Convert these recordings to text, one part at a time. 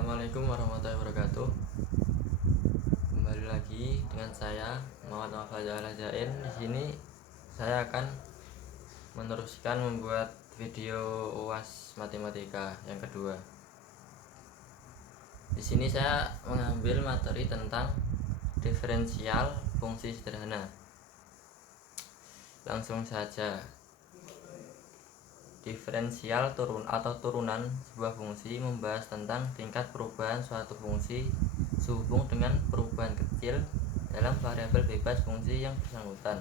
Assalamualaikum warahmatullahi wabarakatuh. Kembali lagi dengan saya Muhammad Fajar Zain. Di sini saya akan meneruskan membuat video UAS matematika yang kedua. Di sini saya mengambil materi tentang diferensial fungsi sederhana. Langsung saja. Diferensial turunan sebuah fungsi membahas tentang tingkat perubahan suatu fungsi sehubung dengan perubahan kecil dalam variabel bebas fungsi yang bersangkutan.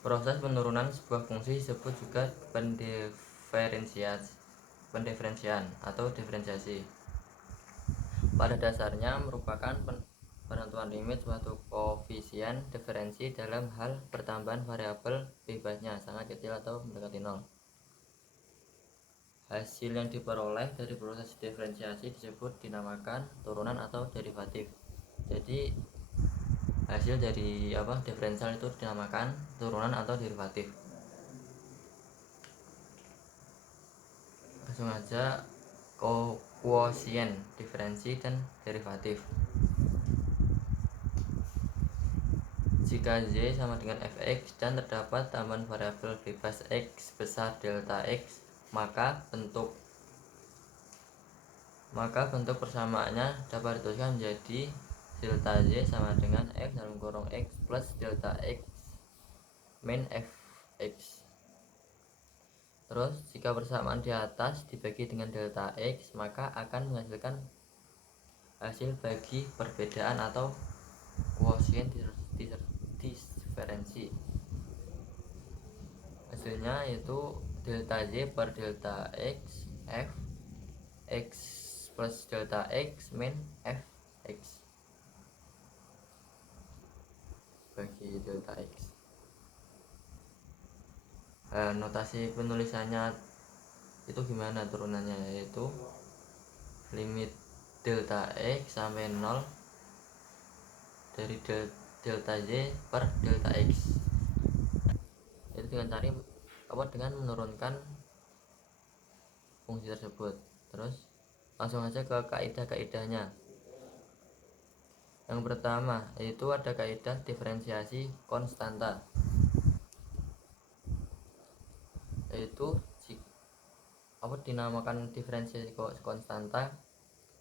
Proses penurunan sebuah fungsi disebut juga pendiferensian atau diferensiasi. Pada dasarnya merupakan penentuan limit suatu koefisien diferensi dalam hal pertambahan variabel bebasnya sangat kecil atau mendekati nol. Hasil yang diperoleh dari proses diferensiasi disebut dinamakan turunan atau derivatif. Jadi hasil dari diferensial itu dinamakan turunan atau derivatif. Langsung aja koefisien diferensi dan derivatif. Jika Z sama dengan fx dan terdapat tambahan variabel bebas x besar delta x, maka bentuk persamaannya dapat dituliskan menjadi delta Z sama dengan x dalam kurung x plus delta x min fx. Terus jika persamaan di atas dibagi dengan delta x, maka akan menghasilkan hasil bagi perbedaan atau koefisien diferensi. Hasilnya yaitu delta Z per delta x f x plus delta x min fx bagi delta x. Notasi penulisannya itu gimana turunannya, yaitu limit delta x sampai 0 dari delta z per delta x, itu dengan menurunkan fungsi tersebut. Terus langsung aja ke kaidah-kaidahnya. Yang pertama yaitu ada kaidah diferensiasi konstanta, yaitu dinamakan diferensiasi konstanta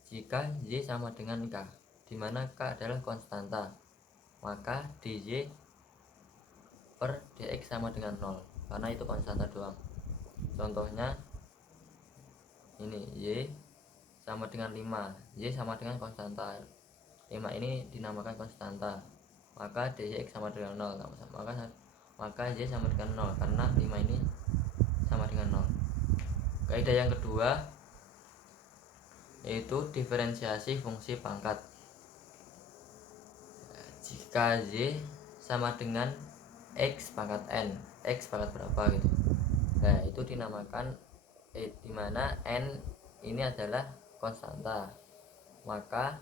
jika y sama dengan k, di mana k adalah konstanta, maka dy per dx sama dengan 0 karena itu konstanta doang. Contohnya ini y sama dengan 5, y sama dengan konstanta 5 ini dinamakan konstanta, maka dx sama dengan 0, maka y sama dengan 0 karena 5 ini sama dengan 0. Kaidah yang kedua yaitu diferensiasi fungsi pangkat. Jika y sama dengan x pangkat n, x pangkat berapa gitu, nah itu dinamakan dimana n ini adalah konstanta, maka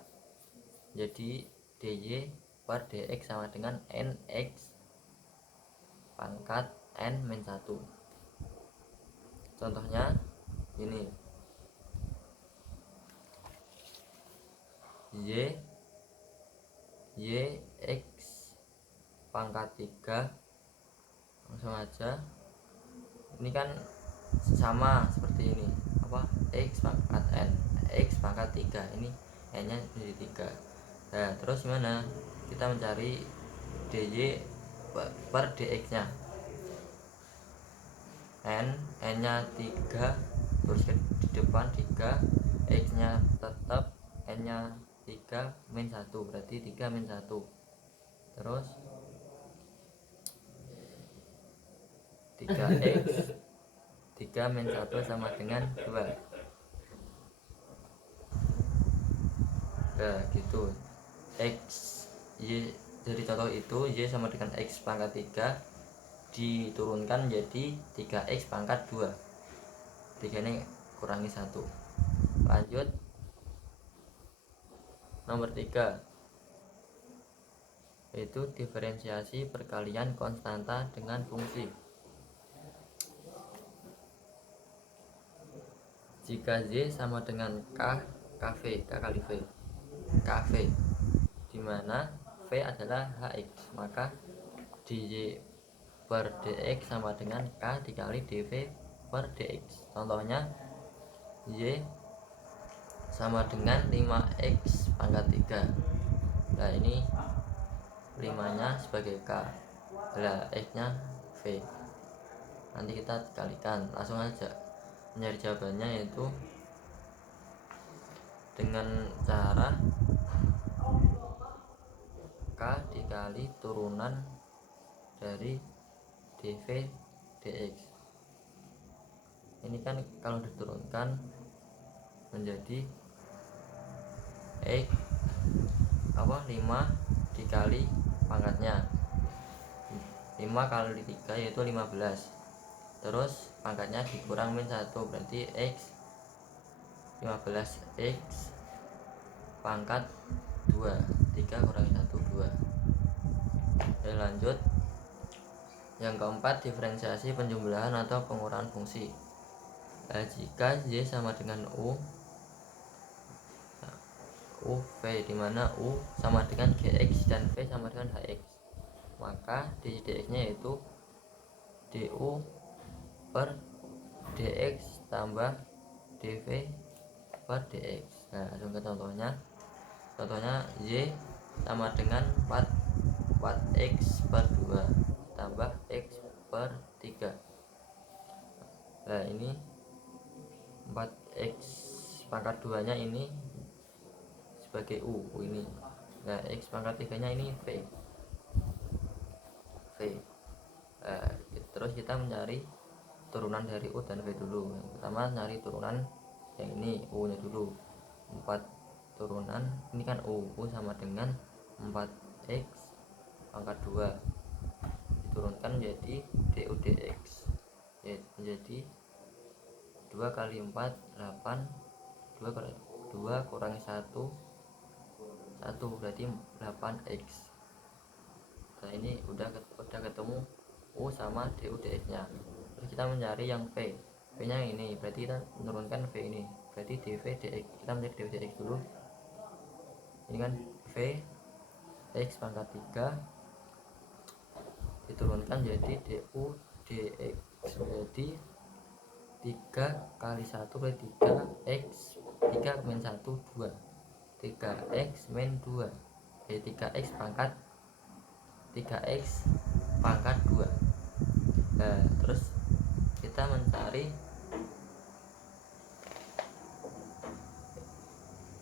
jadi dy per dx sama dengan nx pangkat n min 1. Contohnya ini y x pangkat 3, langsung aja ini kan sama seperti ini, x pangkat n, x pangkat 3, ini n nya jadi 3. Nah terus gimana kita mencari dy per dx nya, n nya 3 terus di depan 3, x nya tetap n nya 3 min 1, berarti 3 min 1. Terus 3x 3 min 1 sama dengan 2. Nah gitu, x y dari contoh itu y sama dengan x pangkat 3 diturunkan menjadi 3x pangkat 2, 3 ini kurangi 1. Lanjut nomor 3 yaitu diferensiasi perkalian konstanta dengan fungsi. Jika Z sama dengan KV, K kali V, KV, dimana V adalah HX, maka DJ per DX sama dengan K dikali DV per DX. Contohnya Y sama dengan 5X pangkat 3. Nah ini 5 nya sebagai K, nah X nya V. Nanti kita kalikan, langsung aja mencari jawabannya, yaitu dengan cara K dikali turunan dari dV dx. Ini kan kalau diturunkan menjadi X 5 dikali pangkatnya 5 kali 3 yaitu 15, terus pangkatnya dikurang min 1, berarti X 15X pangkat 2, 3 kurangi 1, 2. Oke, lanjut. Yang keempat, diferensiasi penjumlahan atau pengurangan fungsi. Jika Y sama dengan U V, dimana U sama dengan GX dan V sama dengan HX, maka dx nya yaitu du per dx tambah dv per dx. Nah langsung ke contohnya. Contohnya Y sama dengan 4x per 2 tambah x per 3. Nah ini 4x pangkat 2 nya ini sebagai U ini. Nah x pangkat 3 nya ini V. Terus kita mencari turunan dari U dan V dulu. Yang pertama cari turunan yang ini, U nya dulu. 4 turunan ini kan U sama dengan 4x pangkat 2 diturunkan menjadi du dx, menjadi 2 kali 4 8, 2 kurangi 1 berarti 8x. Nah ini udah ketemu U sama du dx nya. Terus kita mencari yang V nya ini, berarti kita menurunkan V ini, berarti dv dx. Kita mencari dv dx dulu. Ini kan V x pangkat 3 diturunkan jadi du dx, jadi 3 kali 1 berarti 3x, 3 min 1 2, 3x min 2, jadi 3x pangkat 2. Nah terus kita mencari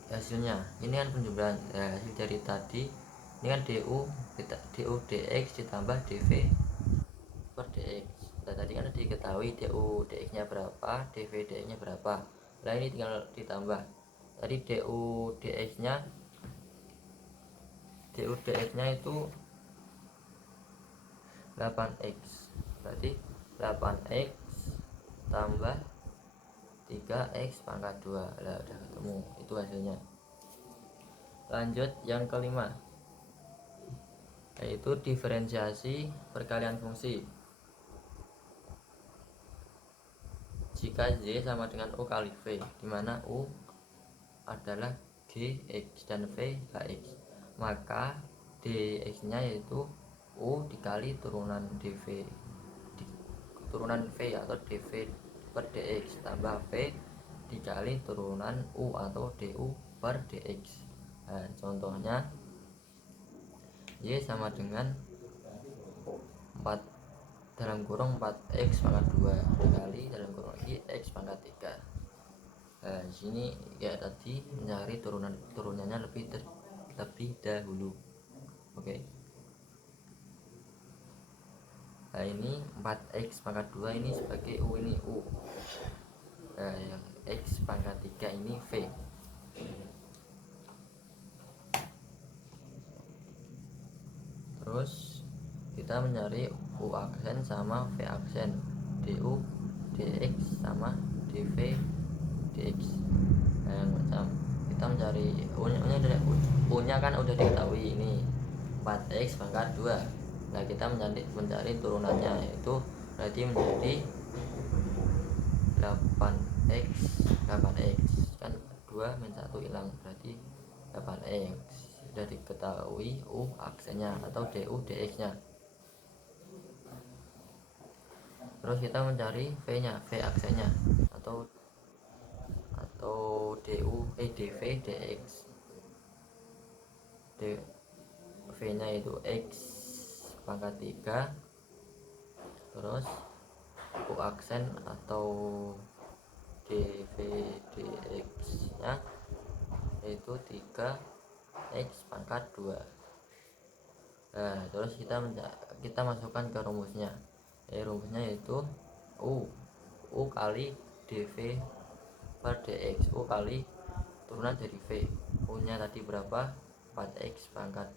hasilnya. Ini kan penjumlahan hasil dari tadi. Ini kan du dx ditambah dv per dx. Nah tadi kan diketahui du dx nya berapa, dv dx nya berapa. Nah ini tinggal ditambah. Tadi du dx nya itu 8x, berarti 8x tambah 3x pangkat 2. Lah udah ketemu, itu hasilnya. Lanjut yang kelima, yaitu diferensiasi perkalian fungsi. Jika Y sama dengan U kali V, dimana U adalah GX dan V HX, maka dx nya yaitu U dikali turunan dv, turunan V atau dv per dx tambah V dikali turunan U atau du per dx. Nah contohnya Y sama dengan 4 dalam kurung 4x pangkat 2 dikali dalam kurung lagi x pangkat 3. Nah di sini ya tadi mencari turunannya lebih dahulu. Oke. Nah ini 4x pangkat 2 ini sebagai U, ini U. Nah yang x pangkat 3 ini V. Terus kita mencari U aksen sama V aksen, du dx sama dv dx. Nah yang macam kita mencari U nya kan udah diketahui, ini 4x pangkat 2. Nah kita mencari turunannya, yaitu berarti menjadi X 8x kan 2 min 1 hilang, berarti 8x. Sudah diketahui U aksennya atau DU DX nya. Terus kita mencari V nya, V aksennya atau DV DX. V nya itu X pangkat 3, terus U aksen atau DV DX nya yaitu 3x pangkat 2. Nah, terus kita masukkan ke rumusnya. Rumusnya yaitu U kali dV per dx, U kali turunan dari V. U nya tadi berapa? 4x pangkat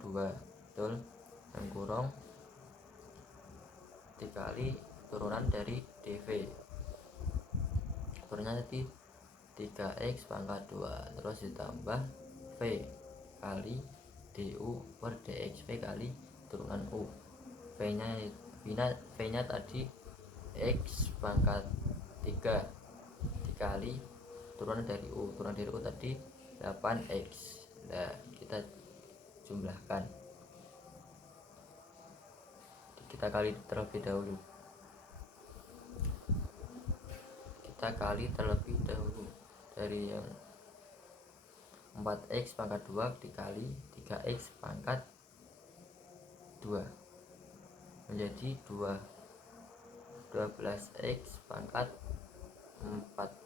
2, betul, dan kurung dikali turunan dari dV. Turunnya tadi 3x pangkat 2, terus ditambah V kali du per dx, V kali turunan U. V nya tadi x pangkat 3 dikali turunan dari U. Turunan dari U tadi 8x. Nah, kita jumlahkan. Kita kali terlebih dahulu. Dari yang 4x pangkat 2 dikali 3x pangkat 2 menjadi 12x pangkat 4.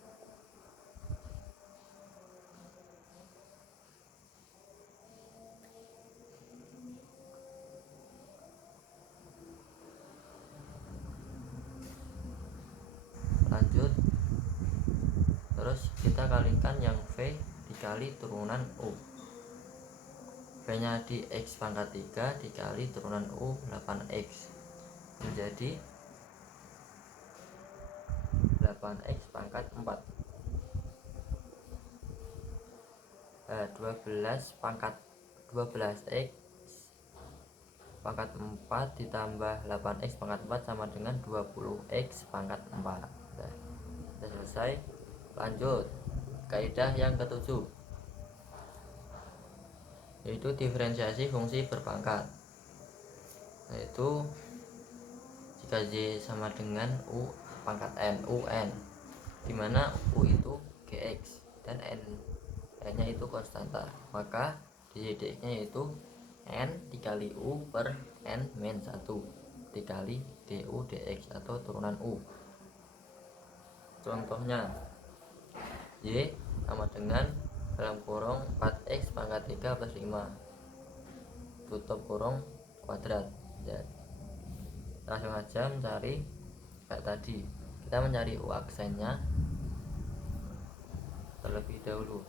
Lanjut, terus kita kalikan yang V dikali turunan U. V nya di X pangkat 3 dikali turunan U 8x menjadi 8x pangkat 4. 12x pangkat 4 ditambah 8x pangkat 4 sama dengan 20x pangkat 4. Nah, sudah selesai. Lanjut, kaidah yang ketujuh, yaitu diferensiasi fungsi berpangkat. Yaitu jika Y sama dengan U pangkat N, UN, dimana U itu GX dan N nya itu konstanta, maka dx nya yaitu N dikali U per N min 1 dikali du dx atau turunan U. Contohnya, Y sama dengan dalam kurung 4x pangkat 3 plus 5 tutup kurung kuadrat. Ya, langsung aja mencari kayak tadi, kita mencari U aksennya terlebih dahulu.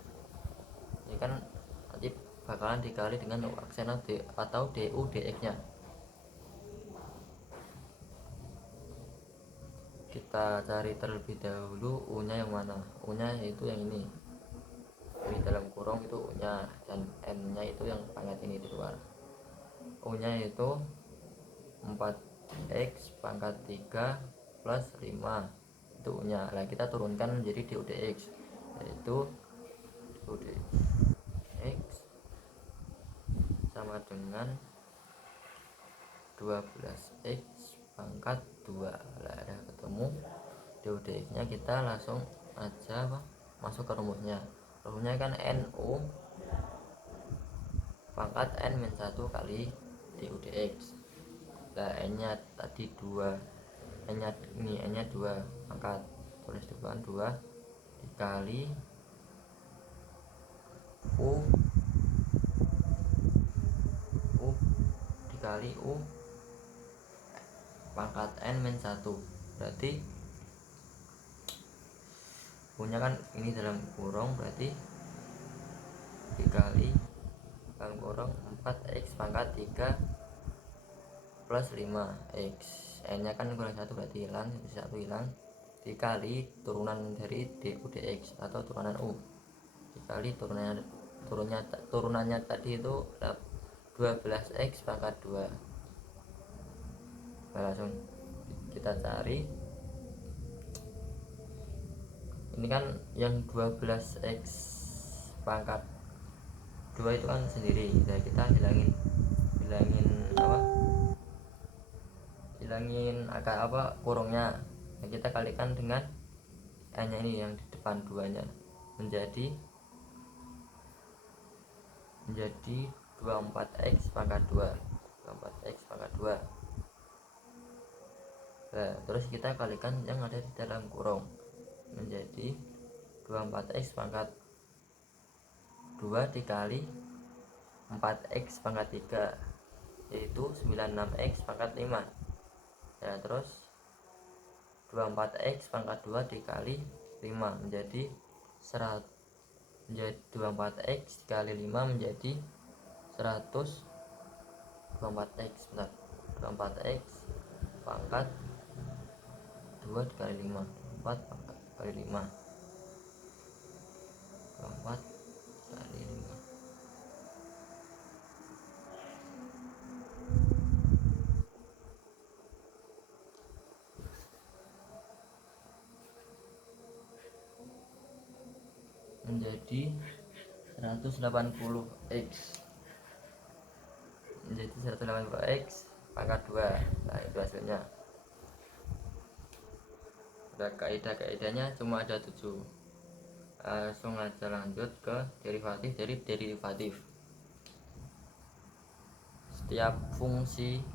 Ini kan nanti bakalan dikali dengan U aksen atau du dx nya. Kita cari terlebih dahulu U nya yang mana. U nya yaitu yang ini, di dalam kurung itu U nya, dan N nya itu yang pangkat ini di luar. U nya yaitu 4x pangkat 3 plus 5 itu U nya. Nah, kita turunkan menjadi du dx, yaitu du dx sama dengan 12x pangkat 2. Nah, ada ketemu du dx nya, kita langsung aja masuk ke rumusnya. Rumusnya kan NU pangkat N min 1 kali du dx. Nah, N nya tadi 2, N nya 2 pangkat, tulis depan 2 dikali U dikali U pangkat N min 1, berarti U nya kan ini dalam kurung, berarti dikali dalam kurung 4x pangkat 3 plus 5x. N nya kan kurang 1 berarti hilang, 1 hilang, dikali turunan dari du dx atau turunan U dikali turunannya tadi itu 12x pangkat 2 langsung kita cari. Ini kan yang 12x pangkat 2 itu kan sendiri, nah kita hilangin kurungnya. Nah, kita kalikan dengan n nya ini yang di depan 2 nya menjadi 24x pangkat 2. Nah, terus kita kalikan yang ada di dalam kurung menjadi 24x pangkat 2 dikali 4x pangkat 3, yaitu 96x pangkat 5. Ya, terus 24x pangkat 2 dikali 5 menjadi 100, menjadi 24x dikali 5 menjadi 100. 24x 24x pangkat 2 dikali 5, 4 pangkat kali 5, 24 kali 5 menjadi 180x, menjadi 180x pangkat 2. Nah, itu hasilnya. Udah, kaidahnya cuma ada 7. Langsung aja lanjut ke derivatif dari derivatif. Setiap fungsi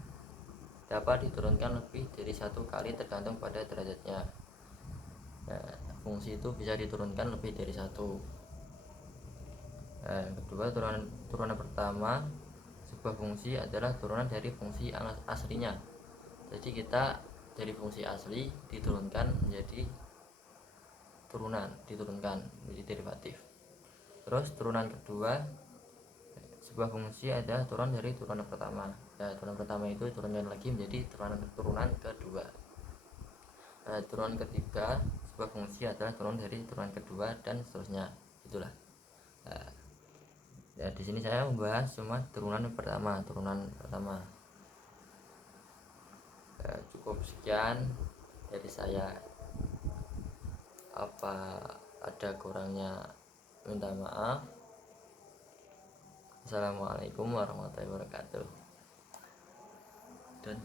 dapat diturunkan lebih dari 1 kali tergantung pada derajatnya. Nah, fungsi itu bisa diturunkan lebih dari 1. Nah, yang kedua, turunan pertama sebuah fungsi adalah turunan dari fungsi aslinya. Jadi kita dari fungsi asli diturunkan menjadi derivatif. Terus turunan kedua, sebuah fungsi adalah turunan dari turunan pertama. Nah, turunan pertama itu turunkan lagi menjadi turunan kedua. Nah, turunan ketiga, sebuah fungsi adalah turunan dari turunan kedua dan seterusnya. Itulah. Nah, ya, di sini saya membahas cuma turunan pertama. Cukup sekian dari saya. Apa ada kurangnya minta maaf. Assalamualaikum warahmatullahi wabarakatuh. Dan